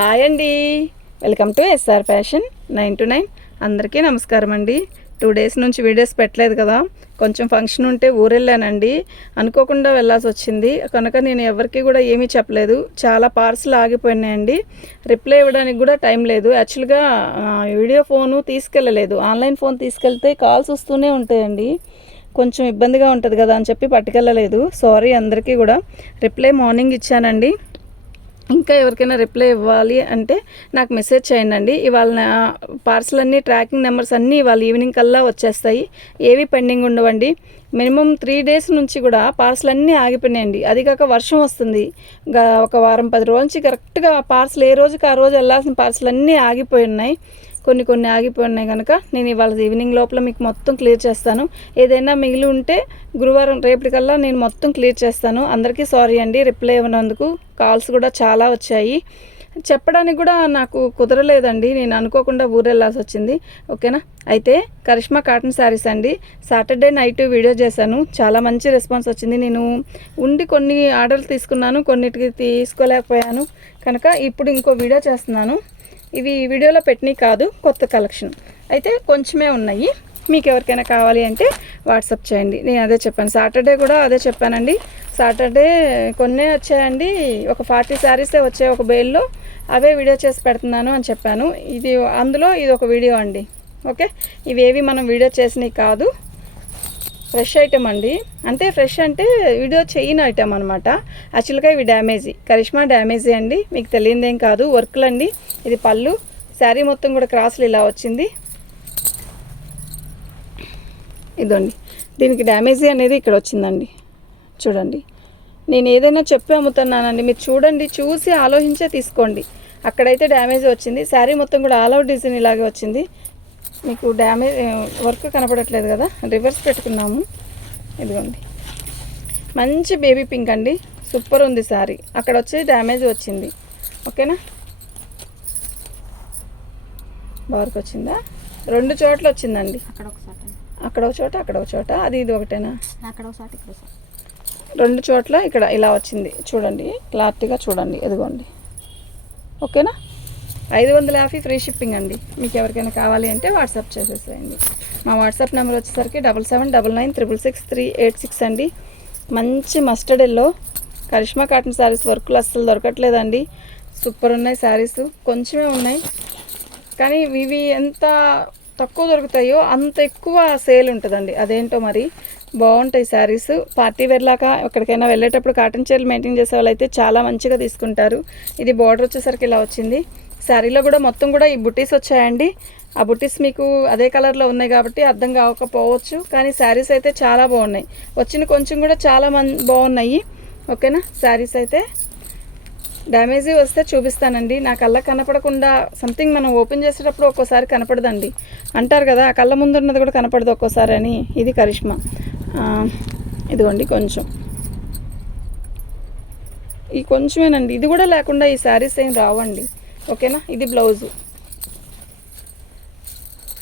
Hi అండి, welcome to SR fashion 9 to 9. అందరికీ నమస్కారం అండి. 2 days నుంచి వీడియోస్ పెట్టలేదు కదా, కొంచెం ఫంక్షన్ ఉంటే ఊరెళ్ళానండి. అనుకోకుండా వెళ్ళాల్సి వచ్చింది కనుక నేను ఎవరికి కూడా ఏమీ చెప్పలేదు. చాలా పార్సల్ ఆగిపోయినాయండి. రిప్లై ఇవ్వడానికి కూడా టైం లేదు. యాక్చువల్గా వీడియో ఫోను తీసుకెళ్ళలేదు. ఆన్లైన్ ఫోన్ తీసుకెళ్తే కాల్స్ వస్తూనే ఉంటాయండి, కొంచెం ఇబ్బందిగా ఉంటుంది కదా అని చెప్పి పట్టుకెళ్ళలేదు. సారీ అందరికీ కూడా. రిప్లై మార్నింగ్ ఇచ్చానండి. ఇంకా ఎవరికైనా రిప్లై ఇవ్వాలి అంటే నాకు మెసేజ్ చేయండి. ఇవాళ నా పార్సల్ అన్నీ ట్రాకింగ్ నెంబర్స్ అన్నీ ఇవాళ ఈవినింగ్ కల్లా వచ్చేస్తాయి. ఏవి పెండింగ్ ఉండవండి. మినిమం 3 days నుంచి కూడా పార్సల్ అన్నీ ఆగిపోయినాయండి. అది కాక వర్షం వస్తుంది. ఒక వారం 10 రోజుల నుంచి కరెక్ట్గా పార్సల్ ఏ రోజుకి ఆ రోజు వెళ్ళాల్సిన పార్సల్ అన్నీ ఆగిపోయి ఉన్నాయి. కొన్ని ఆగిపోయి ఉన్నాయి కనుక నేను ఇవాళ ఈవినింగ్ లోపల మీకు మొత్తం క్లియర్ చేస్తాను. ఏదైనా మిగిలి ఉంటే గురువారం రేపటికల్లా నేను మొత్తం క్లియర్ చేస్తాను. అందరికీ సారీ అండి రిప్లై ఇవ్వనందుకు. కాల్స్ కూడా చాలా వచ్చాయి, చెప్పడానికి కూడా నాకు కుదరలేదండి. నేను అనుకోకుండా ఊరెళ్ళాల్సి వచ్చింది. ఓకేనా. అయితే కరిష్మా కాటన్ శారీస్ అండి. సాటర్డే నైట్ వీడియో చేశాను, చాలా మంచి రెస్పాన్స్ వచ్చింది. నేను ఉండి కొన్ని ఆర్డర్లు తీసుకున్నాను, కొన్నిటికి తీసుకోలేకపోయాను కనుక ఇప్పుడు ఇంకో వీడియో చేస్తున్నాను. ఇవి వీడియోలో పెట్టినవి కాదు, కొత్త కలెక్షన్. అయితే కొంచెమే ఉన్నాయి. మీకు ఎవరికైనా కావాలి అంటే వాట్సాప్ చేయండి. నేను అదే చెప్పాను, సాటర్డే కూడా అదే చెప్పానండి. సాటర్డే కొన్నే వచ్చాయండి, ఒక 40 శారీసే వచ్చాయి ఒక బేల్లో. అవే వీడియో చేసి పెడుతున్నాను అని చెప్పాను. అందులో ఇది ఒక వీడియో అండి. ఓకే, ఇవేవి మనం వీడియో చేసినవి కాదు, ఫ్రెష్ ఐటమ్ అండి. అంటే ఫ్రెష్ అంటే వీడియో చేయని ఐటమ్ అనమాట. యాక్చువల్గా ఇవి డ్యామేజీ, కరిష్మా డ్యామేజీ అండి. మీకు తెలియదేం కాదు, వర్క్లు అండి. ఇది పళ్ళు, శారీ మొత్తం కూడా క్రాస్లు ఇలా వచ్చింది. ఇదండి, దీనికి డ్యామేజీ అనేది ఇక్కడ వచ్చిందండి. చూడండి, నేను ఏదైనా చెప్పి అమ్ముతున్నానండి. మీరు చూడండి, చూసి ఆలోచించే తీసుకోండి. అక్కడైతే డ్యామేజీ వచ్చింది. శారీ మొత్తం కూడా ఆల్ అవుట్ డిజైన్ ఇలాగే వచ్చింది. మీకు డ్యామేజ్ వర్క్ కనపడట్లేదు కదా, రివర్స్ పెట్టుకున్నాము. ఇదిగోండి, మంచి బేబీ పింక్ అండి, సూపర్ ఉంది శారీ. అక్కడ వచ్చి డ్యామేజ్ వచ్చింది. ఓకేనా. బార్కి వచ్చిందా? 2 చోట్ల వచ్చిందండి. అక్కడ ఒక చోట, అక్కడ ఒక చోట. అది ఇది ఒకటేనా? 2 చోట్ల ఇక్కడ ఇలా వచ్చింది. చూడండి, క్లారిటీగా చూడండి. ఇదిగోండి. ఓకేనా. 550 ఫ్రీ షిప్పింగ్ అండి. మీకు ఎవరికైనా కావాలి అంటే వాట్సాప్ చేసేసేయండి. మా వాట్సాప్ నెంబర్ వచ్చేసరికి 7799666386 అండి. మంచి mustard yellow Karishma cotton saris. వర్క్లు అస్సలు దొరకట్లేదండి. సూపర్ ఉన్నాయి శారీస్. కొంచెమే ఉన్నాయి కానీ ఇవి ఎంత తక్కువ దొరుకుతాయో అంత ఎక్కువ సేల్ ఉంటుందండి. అదేంటో మరి, బాగుంటాయి శారీస్. పార్టీ వేర్ లాగా ఎక్కడికైనా వెళ్ళేటప్పుడు కాటన్ చీరలు మెయింటైన్ చేసే వాళ్ళు అయితే చాలా మంచిగా తీసుకుంటారు. ఇది బార్డర్ వచ్చేసరికి ఇలా వచ్చింది. శారీలో కూడా మొత్తం కూడా ఈ బుటీస్ వచ్చాయండి. ఆ బుటీస్ మీకు అదే కలర్లో ఉన్నాయి కాబట్టి అర్థం కాకపోవచ్చు, కానీ శారీస్ అయితే చాలా బాగున్నాయి. వచ్చిన కొంచెం కూడా చాలా బాగున్నాయి. ఓకేనా. శారీస్ అయితే డ్యామేజీ వస్తే చూపిస్తానండి. నా కళ్ళ కనపడకుండా సంథింగ్ మనం ఓపెన్ చేసేటప్పుడు ఒక్కోసారి కనపడదండి అంటారు కదా, ఆ కళ్ళ ముందు ఉన్నది కూడా కనపడదు ఒక్కోసారి అని. ఇది కరిష్మా. ఇదిగోండి, కొంచెం ఈ కొంచెమేనండి. ఇది కూడా లేకుండా ఈ శారీస్ ఏం రావండి. ఓకేనా. ఇది బ్లౌజు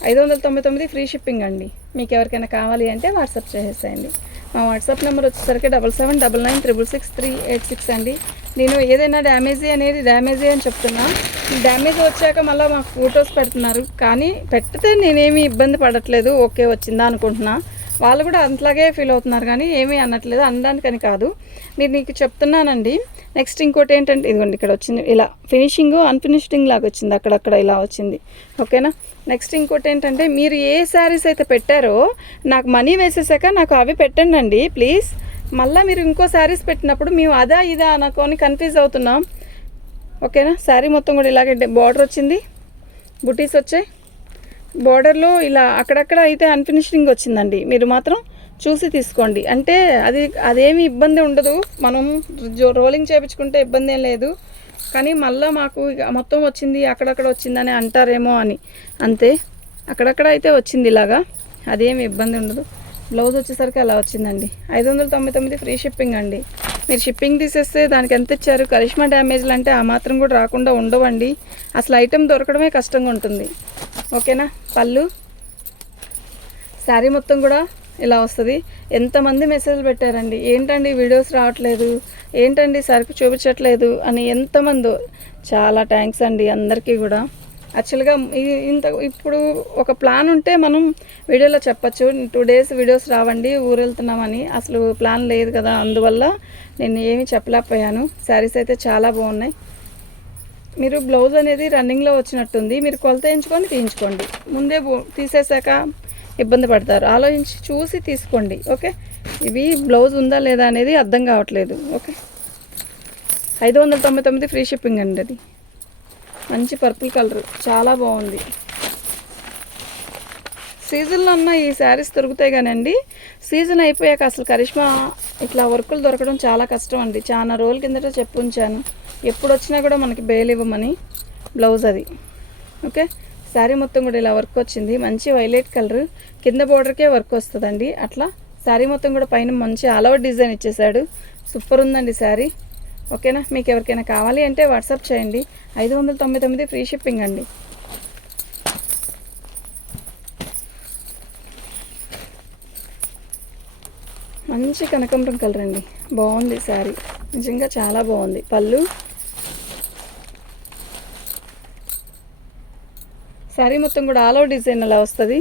599 ఫ్రీ షిప్పింగ్ అండి. మీకు ఎవరికైనా కావాలి అంటే వాట్సాప్ చేసేసేయండి. మా వాట్సాప్ నెంబర్ వచ్చేసరికి 7799666386 అండి. నేను ఏదైనా డ్యామేజీ అనేది డ్యామేజీ అని చెప్తున్నా. డ్యామేజ్ వచ్చాక మళ్ళీ మాకు ఫొటోస్ పెడుతున్నారు, కానీ పెట్టితే నేనేమి ఇబ్బంది పడట్లేదు. ఓకే వచ్చిందా అనుకుంటున్నా. వాళ్ళు కూడా అంతలాగే ఫీల్ అవుతున్నారు, కానీ ఏమీ అనట్లేదు. అనడానికని కాదు, నీకు చెప్తున్నానండి. నెక్స్ట్ ఇంకోటి ఏంటంటే ఇదిగోండి, ఇక్కడ వచ్చింది ఇలా ఫినిషింగ్ అన్ఫినిషింగ్ లాగా వచ్చింది, అక్కడక్కడ ఇలా వచ్చింది. ఓకేనా. నెక్స్ట్ ఇంకోటి ఏంటంటే, మీరు ఏ శారీస్ అయితే పెట్టారో నాకు మనీ వేసేసాక నాకు అవి పెట్టండి ప్లీజ్. మళ్ళీ మీరు ఇంకో శారీస్ పెట్టినప్పుడు మేము అదా ఇదా అనుకొని కన్ఫ్యూజ్ అవుతున్నాం. ఓకేనా. శారీ మొత్తం కూడా ఇలాగే బార్డర్ వచ్చింది, బుటీస్ వచ్చాయి. బార్డర్లో ఇలా అక్కడక్కడ అయితే అన్ఫినిషింగ్ వచ్చిందండి. మీరు మాత్రం చూసి తీసుకోండి. అంటే అదేమి ఇబ్బంది ఉండదు, మనం రోలింగ్ చేయించుకుంటే ఇబ్బంది ఏం లేదు. కానీ మళ్ళీ మాకు మొత్తం వచ్చింది అక్కడక్కడ వచ్చిందని అంటారేమో అని, అంతే. అక్కడక్కడ అయితే వచ్చింది ఇలాగా, అదేమి ఇబ్బంది ఉండదు. బ్లౌజ్ వచ్చేసరికి అలా వచ్చిందండి. 599 ఫ్రీ షిప్పింగ్ అండి. మీరు షిప్పింగ్ తీసేస్తే దానికి ఎంత ఇచ్చారు? కరిష్మా డ్యామేజ్లు అంటే ఆ మాత్రం కూడా రాకుండా ఉండవండి. అసలు ఐటెం దొరకడమే కష్టంగా ఉంటుంది. ఓకేనా. పళ్ళు, శారీ మొత్తం కూడా ఇలా వస్తుంది. ఎంతమంది మెసేజ్లు పెట్టారండి, ఏంటండి వీడియోస్ రావట్లేదు, ఏంటండి సరుకు చూపించట్లేదు అని ఎంతమందో. చాలా థ్యాంక్స్ అండి అందరికీ కూడా. యాక్చువల్గా ఇప్పుడు ఒక ప్లాన్ ఉంటే మనం వీడియోలో చెప్పచ్చు, 2 days వీడియోస్ రావండి ఊరు వెళ్తున్నామని. అసలు ప్లాన్ లేదు కదా, అందువల్ల నేను ఏమీ చెప్పలేకపోయాను. శారీస్ అయితే చాలా బాగున్నాయి. మీరు బ్లౌజ్ అనేది రన్నింగ్లో వచ్చినట్టుంది, మీరు కొలత ఎంచుకొని తీయించుకోండి. ముందే తీసేసాక ఇబ్బంది పడతారు, ఆలోచించి చూసి తీసుకోండి. ఓకే, ఇవి బ్లౌజ్ ఉందా లేదా అనేది అర్థం కావట్లేదు. ఓకే, 599 ఫ్రీ షిప్పింగ్ అండి. అది మంచి పర్పుల్ కలర్, చాలా బాగుంది. సీజన్లో ఉన్న ఈ శారీస్ దొరుకుతాయి కానండి, సీజన్ అయిపోయాక అసలు కరిష్మా ఇట్లా వర్కులు దొరకడం చాలా కష్టం అండి. చాలా రోజుల కిందట చెప్పు ఉంచాను, ఎప్పుడు వచ్చినా కూడా మనకి బేల్ ఇవ్వమని. బ్లౌజ్ అది. ఓకే, శారీ మొత్తం కూడా ఇలా వర్క్ వచ్చింది, మంచి వైలెట్ కలర్, కింద బోర్డర్కే వర్క్ వస్తుందండి. అట్లా శారీ మొత్తం కూడా పైన మంచి ఆల్ ఓవర్ డిజైన్ ఇచ్చేసాడు. సూపర్ ఉందండి శారీ. ఓకేనా, మీకు ఎవరికైనా కావాలి అంటే వాట్సాప్ చేయండి. 599 ఫ్రీ షిప్పింగ్ అండి. మంచి కనకాంబరం కలర్ అండి, బాగుంది శారీ, నిజంగా చాలా బాగుంది. పళ్ళు, శారీ మొత్తం కూడా ఆల్ ఓవర్ డిజైన్ అలా వస్తుంది.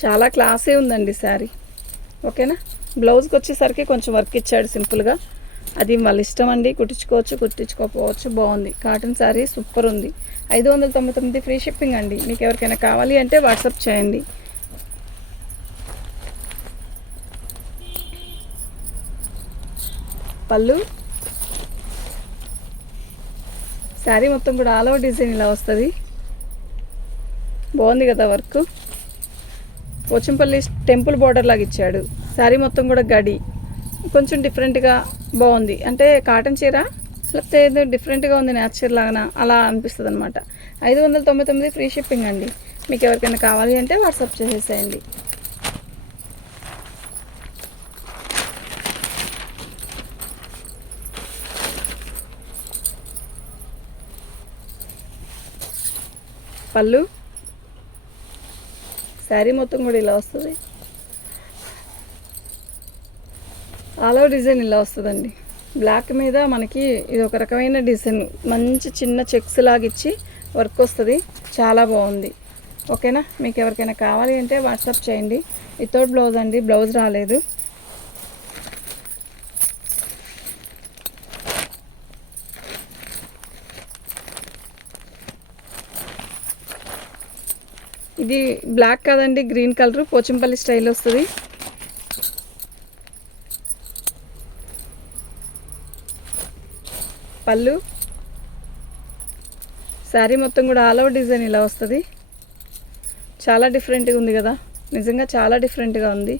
చాలా క్లాసీ ఉందండి శారీ. ఓకేనా, బ్లౌజ్కి వచ్చేసరికి కొంచెం వర్క్ ఇచ్చాడు సింపుల్గా, అది వాళ్ళ ఇష్టం అండి, కుట్టించుకోవచ్చు కుట్టించుకోకపోవచ్చు. బాగుంది, కాటన్ శారీ సూపర్ ఉంది. 599 ఫ్రీ షిప్పింగ్ అండి. మీకు ఎవరికైనా కావాలి అంటే వాట్సాప్ చేయండి. పళ్ళు, శారీ మొత్తం కూడా ఆల్ ఓవర్ డిజైన్ ఇలా వస్తుంది. బాగుంది కదా వర్క్, పోచంపల్లి టెంపుల్ బార్డర్ లాగా ఇచ్చాడు. శారీ మొత్తం కూడా గడి, కొంచెం డిఫరెంట్గా బాగుంది. అంటే కాటన్ చీర లేకపోతే ఏదో డిఫరెంట్గా ఉంది, న్యాచురల్ లాగా అలా అనిపిస్తుంది అనమాట. 599 ఫ్రీ షిప్పింగ్ అండి. మీకు ఎవరికైనా కావాలి అంటే వాట్సాప్ చేసేసేయండి. పళ్ళు, శారీ మొత్తం కూడా ఇలా వస్తుంది, ఆల్ ఓవర్ డిజైన్ ఇలా వస్తుందండి. బ్లాక్ మీద మనకి ఇది ఒక రకమైన డిజైన్, మంచి చిన్న చెక్స్ లాగా ఇచ్చి వర్క్ వస్తుంది, చాలా బాగుంది. ఓకేనా, మీకు ఎవరికైనా కావాలి అంటే వాట్సాప్ చేయండి. వితౌట్ బ్లౌజ్ అండి, బ్లౌజ్ రాలేదు. ఇది బ్లాక్ కాదండి, గ్రీన్ కలర్, పోచంపల్లి స్టైల్ వస్తుంది. పళ్ళు, శారీ మొత్తం కూడా ఆల్ ఓవర్ డిజైన్ ఇలా వస్తుంది. చాలా డిఫరెంట్గా ఉంది కదా, నిజంగా చాలా డిఫరెంట్గా ఉంది.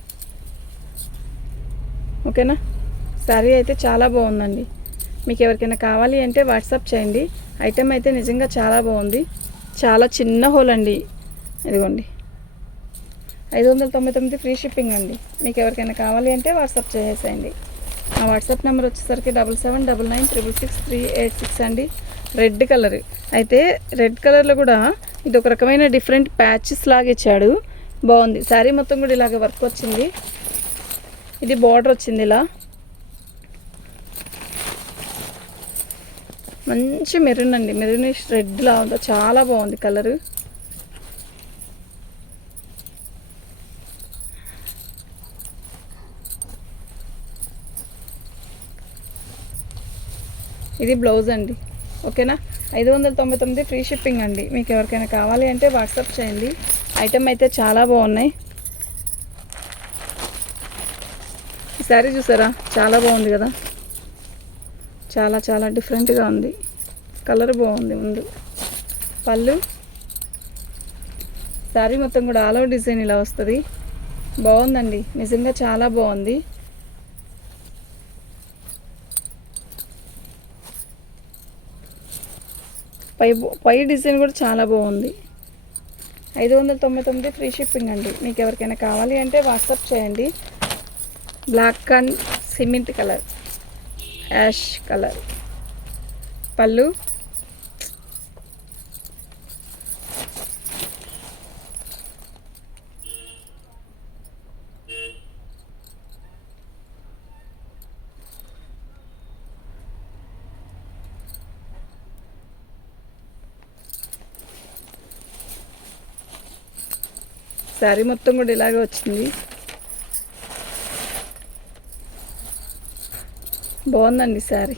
ఓకేనా, శారీ అయితే చాలా బాగుందండి. మీకు ఎవరికైనా కావాలి అంటే వాట్సాప్ చేయండి. ఐటెం అయితే నిజంగా చాలా బాగుంది, చాలా చిన్న హోల్ అండి. ఇదిగోండి, 599 ఫ్రీ షిప్పింగ్ అండి. మీకు ఎవరికైనా కావాలి అంటే వాట్సాప్ చేసేయండి. నా వాట్సాప్ నెంబర్ వచ్చేసరికి 7799666386 అండి. రెడ్ కలర్ అయితే, రెడ్ కలర్లో కూడా ఇది ఒక రకమైన డిఫరెంట్ ప్యాచెస్ లాగా ఇచ్చాడు, బాగుంది. శారీ మొత్తం కూడా ఇలాగ వర్క్ వచ్చింది. ఇది బార్డర్ వచ్చింది ఇలా, మంచి మెరూన్ అండి, మెరూనిష్ రెడ్ లా ఉందో, చాలా బాగుంది కలరు. ఇది బ్లౌజ్ అండి. ఓకేనా, 599 ఫ్రీ షిప్పింగ్ అండి. మీకు ఎవరికైనా కావాలి అంటే వాట్సాప్ చేయండి. ఐటెం అయితే చాలా బాగున్నాయి. ఈ శారీ చూసారా, చాలా బాగుంది కదా, చాలా చాలా డిఫరెంట్గా ఉంది, కలర్ బాగుంది. ముందు పళ్ళు, శారీ మొత్తం కూడా ఆల్ ఓవర్ డిజైన్ ఇలా వస్తుంది, బాగుందండి, నిజంగా చాలా బాగుంది. పై డిజైన్ కూడా చాలా బాగుంది. 599 ఫ్రీ షిప్పింగ్ అండి. మీకు ఎవరికైనా కావాలి అంటే వాట్సాప్ చేయండి. Black and cement colour, ash colour, పళ్ళు, శారీ మొత్తం కూడా ఇలాగే వచ్చింది. బాగుందండి శారీ.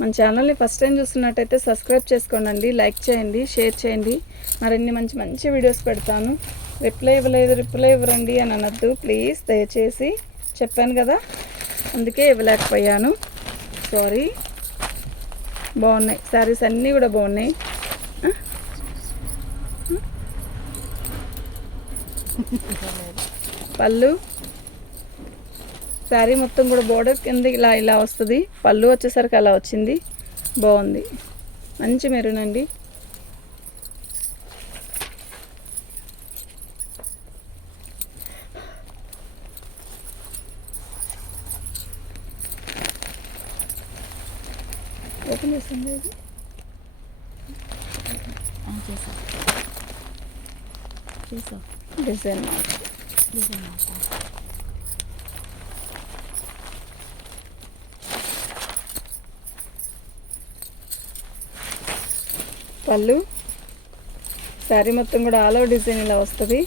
మన ఛానల్ని ఫస్ట్ టైం చూస్తున్నట్టయితే సబ్స్క్రైబ్ చేసుకోండి, లైక్ చేయండి, షేర్ చేయండి. మరిన్ని మంచి మంచి వీడియోస్ పెడతాను. రిప్లై ఇవ్వరండి అని అనొద్దు ప్లీజ్, దయచేసి. చెప్పాను కదా, అందుకే ఇవ్వలేకపోయాను, సారీ. బాగున్నాయి శారీస్ అన్నీ కూడా బాగున్నాయి. పళ్ళు, శారీ మొత్తం కూడా బోర్డర్ కింద ఇలా వస్తుంది. పళ్ళు వచ్చేసరికి అలా వచ్చింది, బాగుంది. మంచి మెరూన్ అండి. ఓపెన్ చేస్తుంది ఇది డిజైన్ పళ్ళు, శారీ మొత్తం కూడా ఆల్ ఓవర్ డిజైన్ ఇలా వస్తుంది.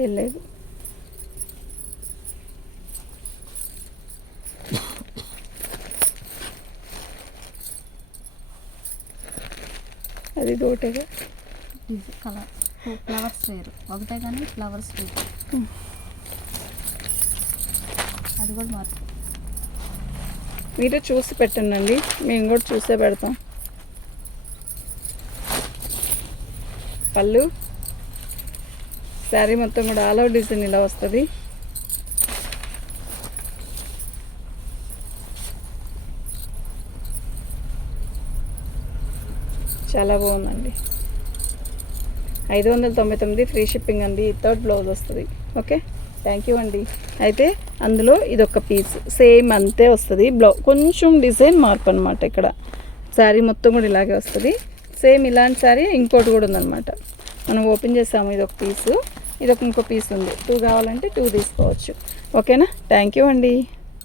ఏం లేదు, అది దోటగా కలర్ ఫ్లవర్స్ వేరు ఒకటే, కానీ ఫ్లవర్స్ వేరు. అది కూడా మార్చు. మీరే చూసి పెట్టండి, మేము కూడా చూసే పెడతాం. పళ్ళు, శారీ మొత్తం కూడా ఆల్ ఓవర్ డిజైన్ ఇలా వస్తుంది. చాలా బాగుందండి. 599 ఫ్రీ షిప్పింగ్ అండి. థర్డ్ బ్లౌజ్ వస్తుంది. ఓకే, థ్యాంక్ యూ అండి. అయితే అందులో ఇదొక పీస్ సేమ్ అంతే వస్తుంది. కొంచెం డిజైన్ మార్పు అనమాట. ఇక్కడ శారీ మొత్తం కూడా ఇలాగే వస్తుంది. సేమ్ ఇలాంటి శారీ ఇంకోటి కూడా ఉందన్నమాట. మనం ఓపెన్ చేసాము. ఇదొక పీసు, ఇంకో పీస్ ఉంది. 2 కావాలంటే 2 తీసుకోవచ్చు. ఓకేనా, థ్యాంక్ యూ అండి.